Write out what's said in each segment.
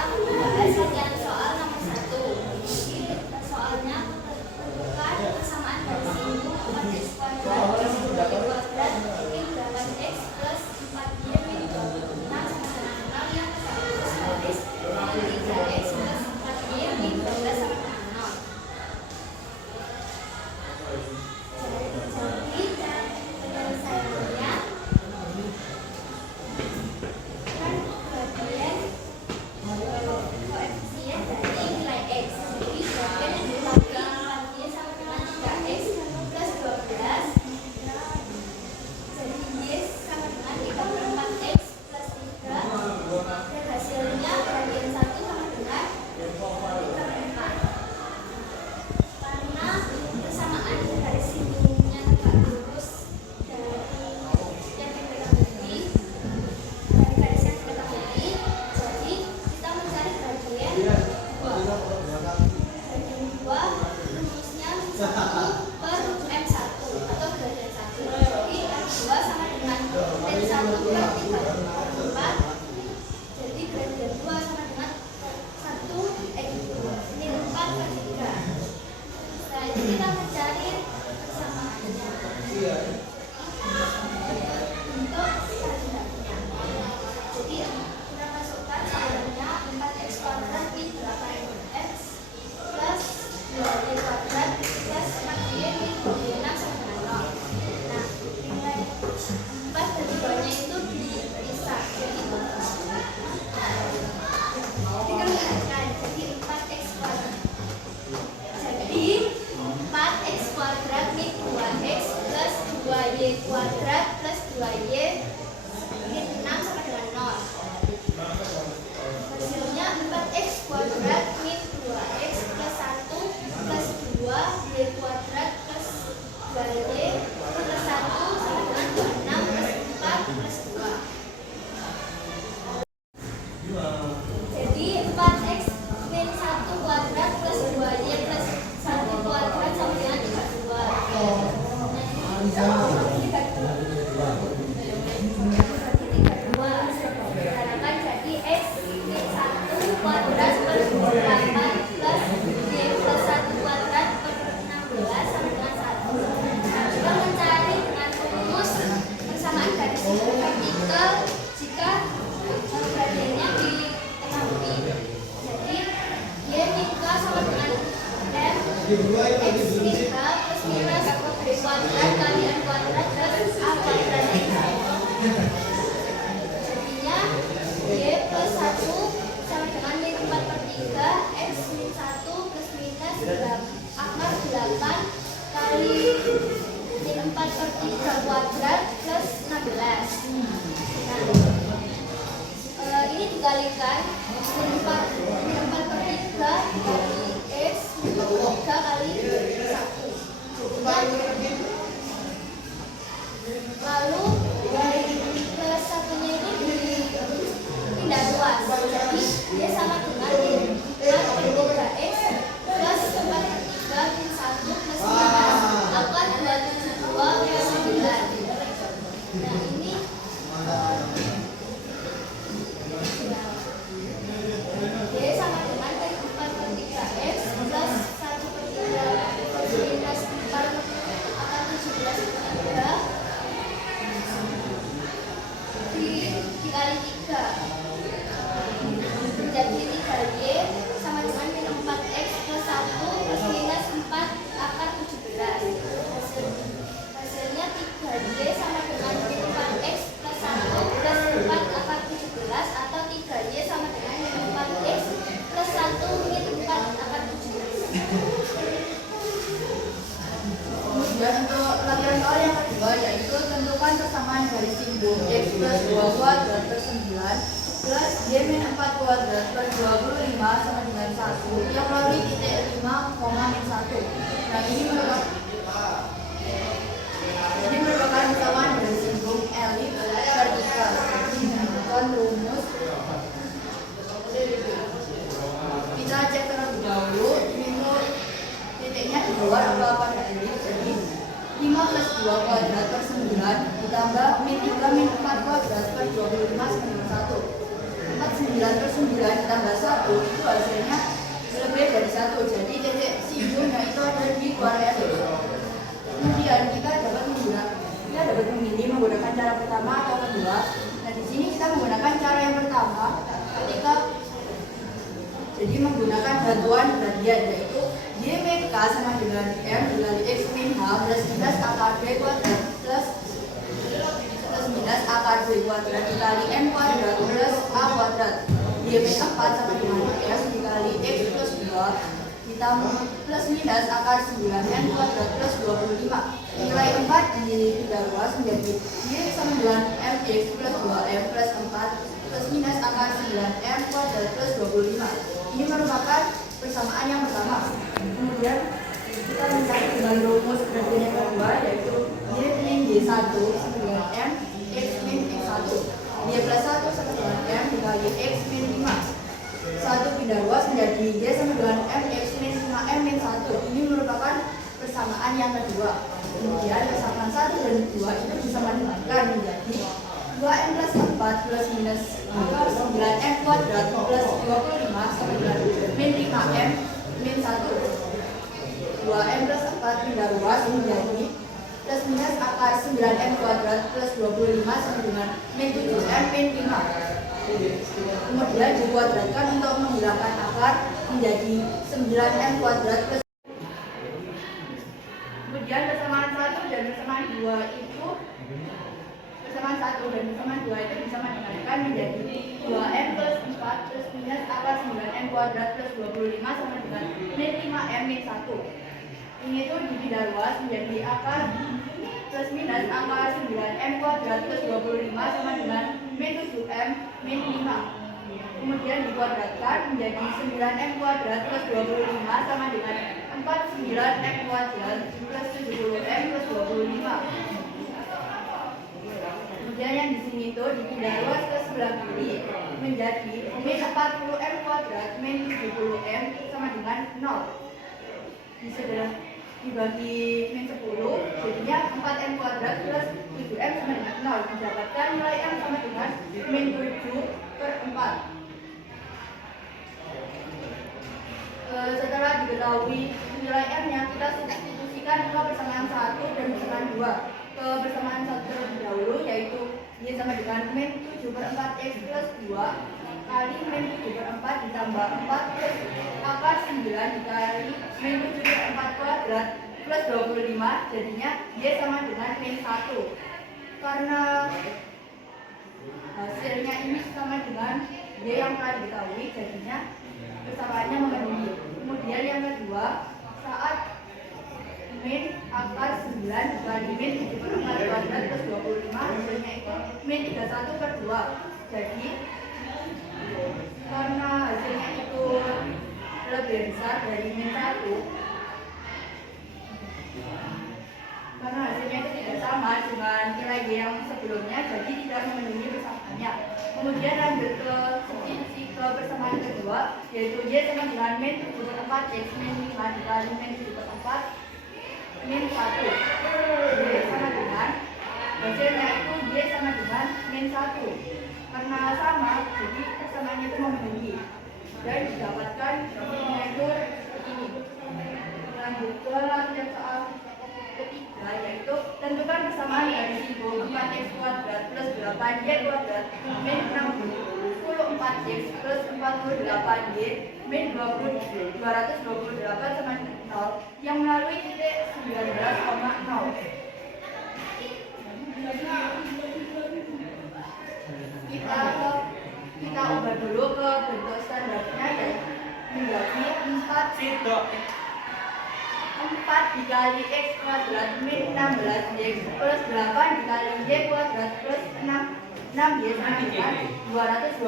akan membahas rangkaian soal nomor 1. Soalnya tentukan persamaan garis singgung 4x kuadrat plus 2y kuadrat min 8x plus 4y min 26 sama dengan 0 yang terus garis min 3x plus 4y min 12 sama dengan 0. Jadi cara penyelesaiannya kan bagian koefisien dari nilai x. Jadi bagian yang dibagi 4y sama dengan 3x plus 12. Jadi y sama dengan 34x plus 3. Dan hasilnya bagian 1 sama dengan 34. Karena persamaan garis singgungnya tegak lurus dari yang diketahui, dari garis yang diketahui, jadi kita mencari bagian 2. Bagian 2 rumusnya 1/m1 atau gradien 1. Jadi m2 sama dengan n1 per 34. Jadi gradien 2 sama dengan 1/2 ini 4/3. Nah, itu kita mencari persamaannya untuk standarnya. Jadi kita masukkan standarnya 4x kuadrat min 8x plus 2y kuadrat plus 4y min 26 sama dengan 0. Nah, nilai 4 dan 2-nya itu dipisah. Jadi dikeluarkan jadi 4x kuadrat. Jadi 4x kuadrat min 2x plus 2y kuadrat plus 2y min 6 sama dengan 0. Hasilnya 4x kuadrat min 2x plus 1 plus 2y kuadrat plus 2y plus 1 sama dengan 26 plus 4 plus 2. Jadi 4x min 1 kuadrat plus 2y plus 1 kuadrat sama dengan 32. Ditambahkan jadi x min 1 kuadrat per 28 plus y plus 1 kuadrat per 16 sama dengan 1. Nah, kita mencari dengan rumus persamaan garis singgung vertikal jika gradiennya diketahui. Jadi y min k sama dengan m x min k plus minus b kuadrat kali n kuadrat plus a kuadrat x. Jadinya y plus 1 sama dengan min 4/3 x min 1 plus minus akar 8 kali min 4/3 kuadrat plus 16. Nah, ini dikalikan min 4/3 kali x min 3 kali 1. Lalu dari plus 1-nya ini dipindah luas. Jadi dia sama dengan min 4/3x plus 4/3 min 1 plus minus akar 272 plus 9. Nah, ini y sama dengan min 4/3x plus 1/3 plus minus 4 akar 17/3 dikali 3 menjadi 3y sama dengan min 4x plus 1 plus minus 4 akar 17. Hasilnya 3y sama dengan min 4x plus 1 plus 4 akar 17 atau 3y sama dengan min 4x plus 1 min 4 akar 17. Kemudian untuk latihan soal yang kedua yaitu tentukan persamaan garis singgung x plus 2 kuadrat per 9 plus y min 4 kuadrat per 25 sama dengan 1 yang melalui titik 5, min 1. Nah, ini merupakan persamaan garis singgung elip vertikal. Ini menggunakan rumus. Kita cek terlebih dahulu minus titiknya di luar apa pada elip. Jadi 5 plus 2 kuadrat per 9 ditambah min 3 min 4 kuadrat per 25 sama dengan 1. 49 per 9 ditambah 1 itu hasilnya lebih dari 1. Jadi titik simbolnya itu ada di keluar F. Kemudian kita dapat memilih menggunakan cara pertama atau kedua. Nah, di sini kita menggunakan cara yang pertama ketika jadi menggunakan bantuan gradian, yaitu y min k sama dengan m dikali x min h plus minus akar b kuadrat plus minus akar b kuadrat dikali m kuadrat plus a kuadrat. Y min 4 sama dengan m dikali x plus 2 ditambah plus minus akar 9 m kuadrat plus 25. Nilai 4 tidak luas menjadi y sama dengan mx plus 2m plus 4 plus minus akar 9m kuadrat plus 25. Ini merupakan persamaan yang pertama. Kemudian kita mencari dengan rumus gradian yang kedua, yaitu y min y1 sama dengan m x min x1. Y plus 1 sama dengan m dikali x min 5. 1 pindah luas menjadi y sama dengan m x min 5m min 1. Ini merupakan persamaan yang kedua. Kemudian persamaan 1 dan 2 itu bisa disamakan menjadi 2m plus 4 plus minus 9m kuadrat plus 25 sama dengan min 5m min 1. 2m plus 4 pindah luas menjadi plus minus akar 9m kuadrat plus 25 sama dengan min 7m min 5. Kemudian dikuadratkan untuk menghilangkan akar menjadi 9m kuadrat plus. Kemudian persamaan 1 dan persamaan 2 itu bisa dimanfaatkan menjadi 2m plus 4 plus minus akar 9m kuadrat plus 25 sama dengan min 5m min 1. Ini itu dipindah luas menjadi akar plus minus akar 9m kuadrat plus 25 sama dengan min 7m min 5. Kemudian dikuadratkan menjadi 9m kuadrat plus 25 sama dengan 49m kuadrat plus 70m plus 25. Kemudian yang di sini itu dipindah luas ke sebelah kiri menjadi min 40m kuadrat min 70m sama dengan 0. Di sebelah dibagi min 10 jadinya 4m kuadrat plus 7m sama dengan 0. Mendapatkan nilai m sama dengan min 7/4. Setelah diketahui nilai m-nya, kita substitusikan ke persamaan 1 dan persamaan 2. Ke persamaan 1 terlebih dahulu, yaitu y sama dengan min 7/4x plus 2 kali min 7/4 ditambah 4 plus akar 9 dikali min 7/4 kuadrat plus 25, jadinya y sama dengan min 1. Karena hasilnya ini sama dengan y yang telah diketahui, jadinya persamaannya memenuhi. Kemudian yang kedua, saat min akar 9 dikali min 7/4 kuadrat plus 25, hasilnya itu min 31/2. Jadi karena hasilnya itu lebih besar dari min 1, karena hasilnya itu tidak sama dengan nilai y yang sebelumnya, jadi tidak memenuhi persamaannya. Kemudian lanjut ke substitusi ke persamaan kedua, yaitu y sama dengan min 7/4x min 5 dikali min 7/4 min 1. Y sama dengan hasilnya itu y sama dengan min 1. Karena sama, jadi persamaannya itu memenuhi dan didapatkan nilai itu begini. Lanjut ke latihan soal ketiga, yaitu tentukan persamaan dari simbol 4x kuadrat plus 8y kuadrat min 64x plus 48y min 228 sama dengan 0 yang melalui titik 19,0. Kita ubah dulu ke bentuk standarnya, yaitu menjadi 4 dikali x kuadrat min 16x plus 8 dikali y kuadrat plus 6y sama dengan 228.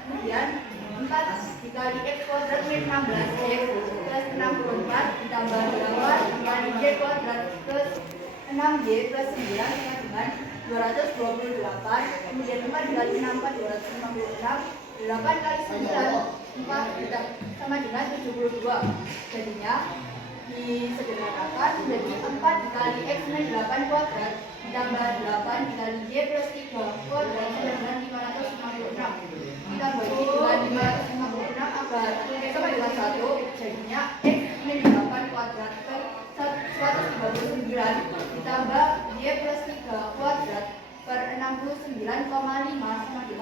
Kemudian 4 dikali x kuadrat min 16x plus 64 ditambah 8 dikali y kuadrat plus 6y plus 9 sama dengan 228. Kemudian 4 dikali 6 256. 8 kali 9 4 sama dengan 72. Jadinya disederhanakan menjadi 4 dikali x min 8 kuadrat ditambah 8 dikali y plus 3 kuadrat sama dengan 556.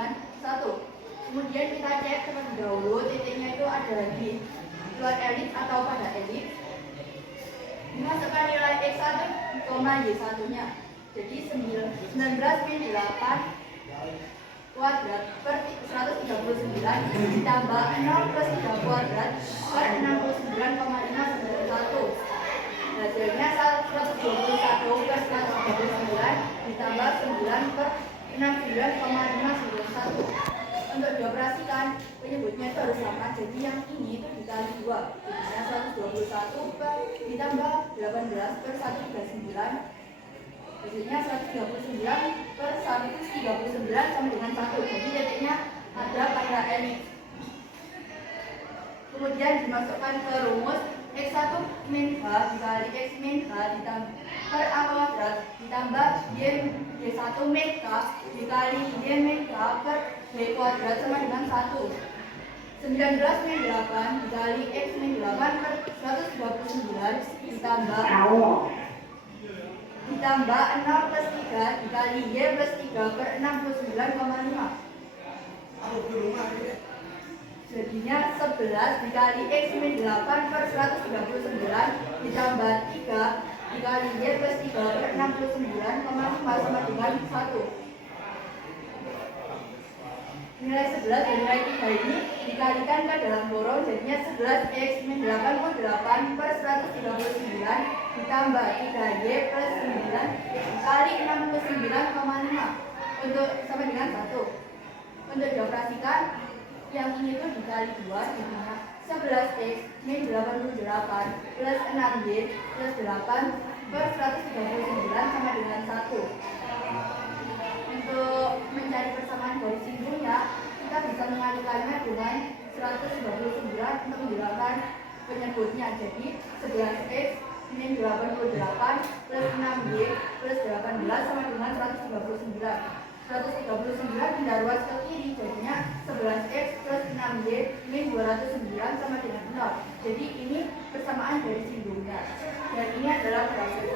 dengan 1. Kemudian kita cek terlebih dahulu titiknya itu ada di luar elips atau pada elips. Dimasukkan nilai X1, Y1 nya. Jadi 19 min 8 kuadrat per 139 ditambah 0 plus 3 kuadrat per 69,5 sampai 1. Hasilnya 121 per 139 ditambah 9 per 69,591. Untuk dioperasikan penyebutnya itu harus sama, jadi yang ini itu dikali 2, jadinya 121 per ditambah 18 per 139, hasilnya 139 per 139 sama dengan 1, jadi titiknya ada pada elips. Kemudian dimasukkan ke rumus X1 min H dikali X min H ditambah per A kuadrat ditambah Y1 min K dikali Y min K per B kuadrat sama dengan 1. 19 min 8 dikali X min 8 per 129 ditambah 0 plus 3 dikali Y plus 3 per 69,5. Jadinya 11 dikali X min 8 per 139 ditambah 3 dikali Y plus 3 per 69,5 sama dengan 1. Nilai 11 dan nilai 3 ini dikalikan ke dalam lorong, jadinya 11 X min 88 per 139 ditambah 3Y plus 9 dikali 69,5 untuk sama dengan 1. Untuk dioperasikan yang ini tuh dikali 2, jadinya 11X min 88 plus 6Y plus 8 per 139 sama dengan 1. Untuk mencari persamaan garis singgungnya, kita bisa mengalihkannya dengan 199 untuk menjelaskan penyebutnya. Jadi 11X min 88 plus 6Y plus 18 sama dengan 139. 139 pindah ruas ke kiri, jadinya 11X plus 6Y min 209 sama dengan 0. Jadi ini persamaan garis singgungnya. Dan ini adalah grafik.